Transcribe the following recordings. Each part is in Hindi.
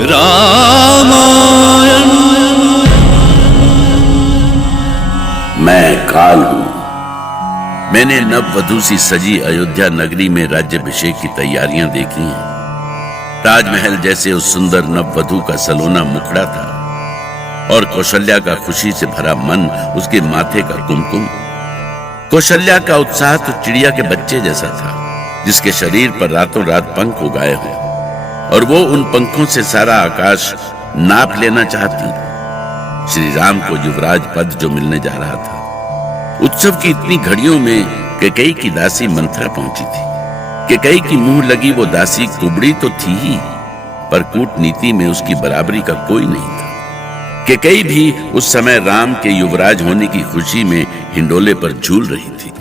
रामायण। मैं काल हूं। मैंने नववधु सी सजी अयोध्या नगरी में राज्याभिषेक की तैयारियां देखी हैं। ताजमहल जैसे उस सुंदर नववधु का सलोना मुखड़ा था और कौशल्या का खुशी से भरा मन, उसके माथे का कुमकुम। कौशल्या का उत्साह तो चिड़िया के बच्चे जैसा था जिसके शरीर पर रातों रात पंख उगाए हों और वो उन पंखों से सारा आकाश नाप लेना चाहती। श्री राम को युवराज पद जो मिलने जा रहा था, उत्सव की इतनी घड़ियों में कैकेयी की दासी मंथरा पहुंची थी। कैकेयी की मुंह लगी वो दासी कुबड़ी तो थी ही, पर कूटनीति में उसकी बराबरी का कोई नहीं था। कैकेयी भी उस समय राम के युवराज होने की खुशी में हिंडोले पर झूल रही थी।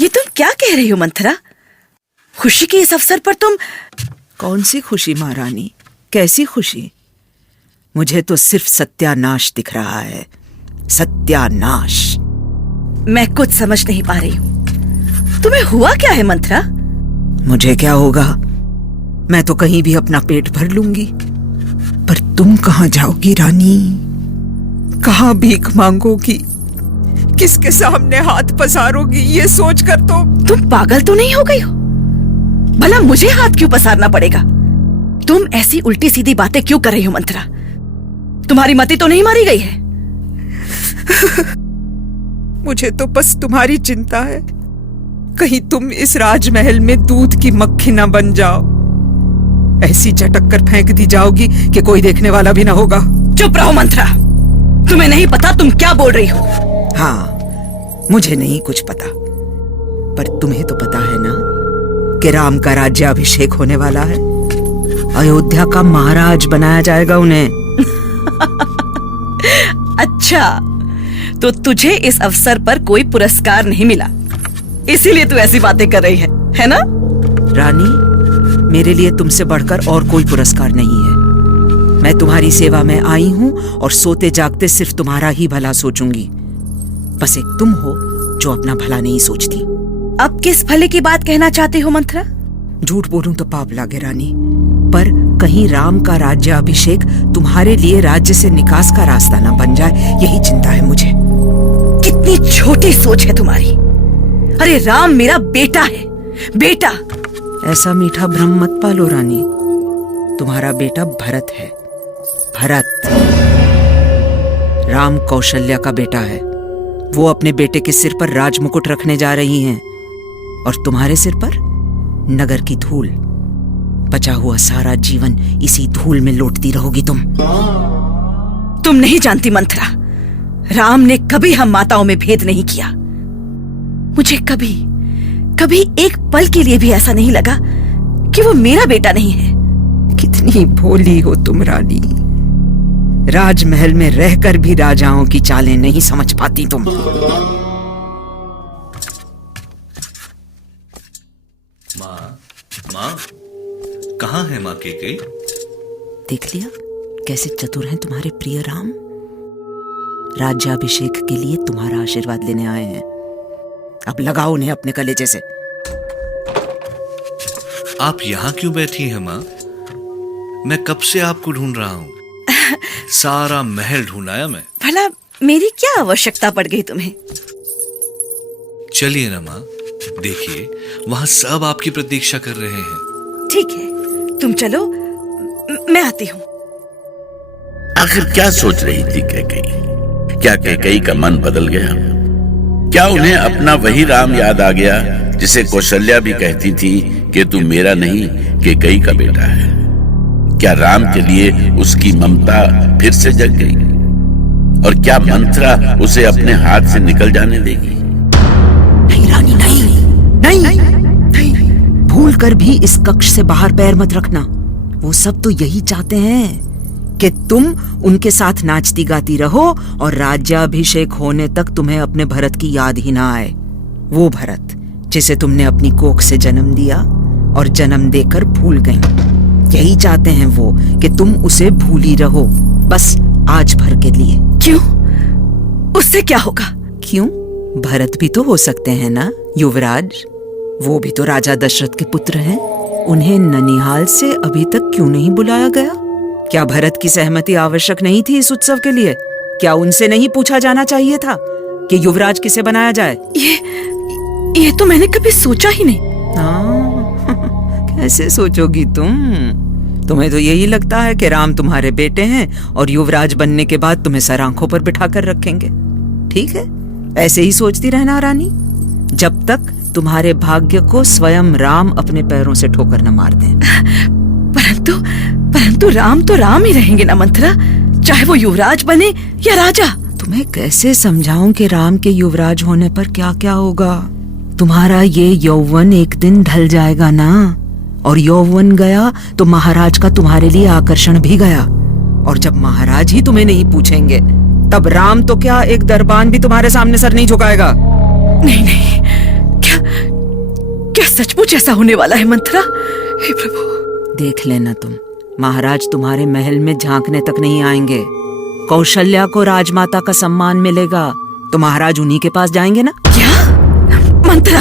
ये तुम क्या कह रही हो मंथरा? खुशी के इस अवसर पर तुम? कौन सी खुशी महारानी, कैसी खुशी? मुझे तो सिर्फ सत्यानाश दिख रहा है, सत्यानाश। मैं कुछ समझ नहीं पा रही हूँ। तुम्हें हुआ क्या है मंथरा? मुझे क्या होगा, मैं तो कहीं भी अपना पेट भर लूंगी, पर तुम कहाँ जाओगी रानी? कहाँ भीख मांगोगी? किसके सामने हाथ पसारोगी? ये सोचकर तो तुम पागल तो नहीं हो गई हो? भला मुझे हाथ क्यों पसारना पड़ेगा? तुम ऐसी उल्टी सीधी बातें क्यों कर रही हो मंथरा? तुम्हारी मति तो नहीं मारी गई है? मुझे तो बस तुम्हारी चिंता है, कहीं तुम इस राजमहल में दूध की मक्खी न बन जाओ। ऐसी झटक कर फेंक दी जाओगी कि कोई देखने वाला भी ना होगा। चुप रहो मंथरा, तुम्हें नहीं पता तुम क्या बोल रही हो। हाँ, मुझे नहीं कुछ पता, पर तुम्हें तो पता है ना कि राम का राज्याभिषेक होने वाला है। अयोध्या का महाराज बनाया जाएगा उन्हें। अच्छा, तो तुझे इस अवसर पर कोई पुरस्कार नहीं मिला, इसीलिए तू ऐसी बातें कर रही है ना? रानी, मेरे लिए तुमसे बढ़कर और कोई पुरस्कार नहीं है। मैं तुम्हारी सेवा में आई हूं और सोते जागते सिर्फ तुम्हारा ही भला सोचूंगी। बस एक तुम हो जो अपना भला नहीं सोचती। अब किस भले की बात कहना चाहती हो मंथरा? झूठ बोलूं तो पाप लागे रानी, पर कहीं राम का राज्याभिषेक तुम्हारे लिए राज्य से निकास का रास्ता न बन जाए, यही चिंता है मुझे। कितनी छोटी सोच है तुम्हारी। अरे राम मेरा बेटा है, बेटा। ऐसा मीठा भ्रम मत पालो रानी, तुम्हारा बेटा भरत है। भरत राम कौशल्या का बेटा है। वो अपने बेटे के सिर पर राजमुकुट रखने जा रही हैं और तुम्हारे सिर पर नगर की धूल। बचा हुआ सारा जीवन इसी धूल में लौटती रहोगी तुम। तुम नहीं जानती मंथरा, राम ने कभी हम माताओं में भेद नहीं किया। मुझे कभी कभी एक पल के लिए भी ऐसा नहीं लगा कि वो मेरा बेटा नहीं है। कितनी भोली हो तुम रानी, राजमहल में रहकर भी राजाओं की चालें नहीं समझ पाती तुम। माँ, कहाँ है माँ कैकेयी? देख लिया कैसे चतुर हैं तुम्हारे प्रिय राम। राज्याभिषेक के लिए तुम्हारा आशीर्वाद लेने आए हैं। अब लगाओ उन्हें अपने कलेजे से। आप यहाँ क्यों बैठी हैं माँ? मैं कब से आपको ढूंढ रहा हूँ। सारा महल ढूंढाया मैं। भला मेरी क्या आवश्यकता पड़ गई तुम्हें? चलिए ना माँ, देखिए वहां सब आपकी प्रतीक्षा कर रहे हैं। ठीक है, तुम चलो, मैं आती हूँ। आखिर क्या सोच रही थी कैकेयी? क्या कैकेयी का मन बदल गया? क्या उन्हें अपना वही राम याद आ गया जिसे कौशल्या भी कहती थी कि तू मेरा नहीं कैकेयी का बेटा है? क्या राम के लिए उसकी ममता फिर से जग गई? और क्या मंथरा उसे अपने हाथ से निकल जाने देगी? नहीं रानी, नहीं नहीं, नहीं। भूल कर भी इस कक्ष से बाहर पैर मत रखना। वो सब तो यही चाहते हैं कि तुम उनके साथ नाचती गाती रहो और राज्याभिषेक होने तक तुम्हें अपने भरत की याद ही ना आए। वो भरत जिसे तुमने अपनी कोख से जन्म दिया और जन्म देकर भूल गई। यही चाहते हैं वो कि तुम उसे भूली रहो, बस आज भर के लिए। क्यों? उससे क्या होगा? क्यों? भरत भी तो हो सकते हैं ना युवराज। वो भी तो राजा दशरथ के पुत्र हैं। उन्हें ननिहाल से अभी तक क्यों नहीं बुलाया गया? क्या भरत की सहमति आवश्यक नहीं थी इस उत्सव के लिए? क्या उनसे नहीं पूछा जाना चाहिए था कि युवराज किसे बनाया जाए? ये तो मैंने कभी सोचा ही नहीं। कैसे सोचोगी तुम? तुम्हें तो यही लगता है कि राम तुम्हारे बेटे हैं और युवराज बनने के बाद तुम्हें सर आंखों पर बिठा कर रखेंगे। ठीक है, ऐसे ही सोचती रहना रानी, जब तक तुम्हारे भाग्य को स्वयं राम अपने पैरों से ठोकर न मार दें। परंतु राम तो राम ही रहेंगे ना मंथरा, चाहे वो युवराज बने या राजा। तुम्हें कैसे समझाऊं कि राम के युवराज होने पर क्या क्या होगा? तुम्हारा ये यौवन एक दिन ढल जाएगा ना, और यौवन गया तो महाराज का तुम्हारे लिए आकर्षण भी गया, और जब महाराज ही तुम्हें नहीं पूछेंगे तब राम तो क्या एक दरबान भी तुम्हारे सामने सर नहीं झुकाएगा। नहीं, क्या सचमुच ऐसा होने वाला है मंथरा? हे प्रभु। देख लेना तुम, महाराज तुम्हारे महल में झांकने तक नहीं आएंगे। कौशल्या को राजमाता का सम्मान मिलेगा तो महाराज उन्हीं के पास जाएंगे ना। क्या मंथरा?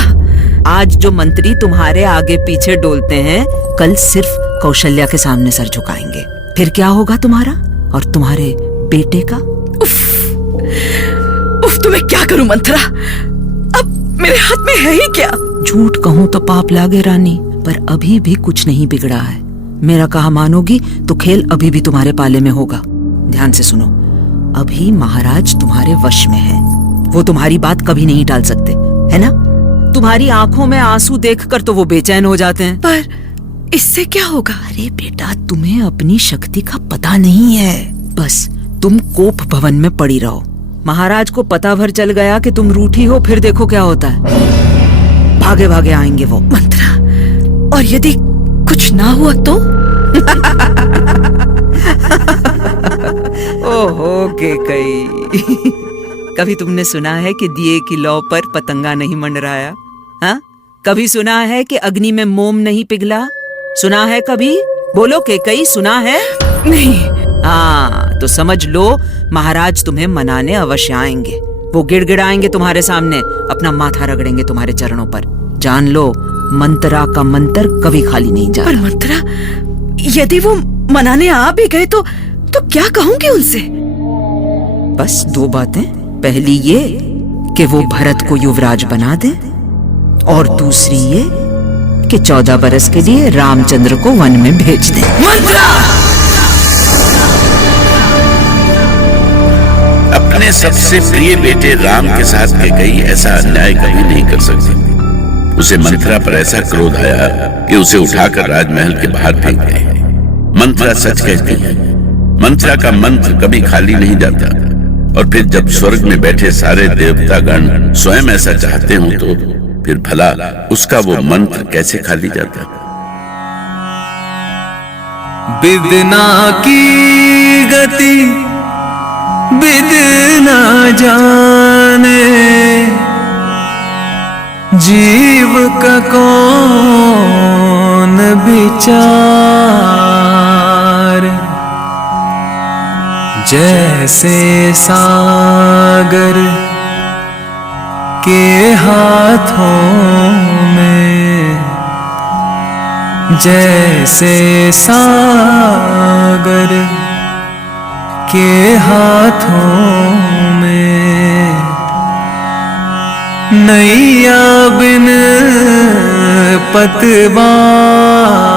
आज जो मंत्री तुम्हारे आगे पीछे डोलते हैं, कल सिर्फ कौशल्या के सामने सर झुकाएंगे। फिर क्या होगा तुम्हारा और तुम्हारे बेटे का? उफ, तो मैं क्या करूं मंथरा? अब मेरे हाथ में है ही क्या? झूठ कहूं तो पाप लागे रानी, पर अभी भी कुछ नहीं बिगड़ा है। मेरा कहा मानोगी तो खेल अभी भी तुम्हारे पाले में होगा। ध्यान से सुनो, अभी महाराज तुम्हारे वश में है, वो तुम्हारी बात कभी नहीं टाल सकते, है ना? तुम्हारी आंखों में आंसू देखकर तो वो बेचैन हो जाते हैं। पर इससे क्या होगा? अरे बेटा, तुम्हें अपनी शक्ति का पता नहीं है। बस तुम कोप भवन में पड़ी रहो। महाराज को पता भर चल गया कि तुम रूठी हो, फिर देखो क्या होता है। भागे भागे आएंगे वो। मंत्रा, और यदि कुछ ना हुआ तो? ओहो केकई, कभी तुमने सुना है कि दिए की लौ पर पतंगा नहीं मंडराया? हाँ, कभी सुना है कि अग्नि में मोम नहीं पिघला? सुना है कभी? बोलो केकई, सुना है? नहीं। हाँ, तो समझ लो महाराज तुम्हें मनाने अवश्य आएंगे। वो गिड़गिड़ाएंगे तुम्हारे सामने, अपना माथा रगड़ेंगे तुम्हारे चरणों पर। जान लो, मंत्रा का मंत्र कभी खाली नहीं जाता। पर मंत्रा, यदि वो मनाने आ भी गए तो क्या कहूंगी उनसे? बस दो बातें। पहली ये कि वो भरत को युवराज बना दे, और दूसरी ये कि 14 बरस के लिए रामचंद्र को वन में भेज दे। मंत्रा! अपने सबसे प्रिय बेटे राम के साथ केकई ऐसा अन्याय कभी नहीं कर सकती। उसे मंत्रा पर ऐसा क्रोध आया कि उसे उठाकर राजमहल के बाहर फेंक गए। मंत्रा सच कहती है, मंत्रा का मंत्र कभी खाली नहीं जाता, और फिर जब स्वर्ग में बैठे सारे देवतागण स्वयं ऐसा चाहते हो तो फिर भला उसका वो मंत्र कैसे खाली जाता? बिदना की गति बिदना जाने, जीव का कौन विचार। जैसे सागर के हाथों में, जैसे सागर के हाथों में, नैया बिन पतवार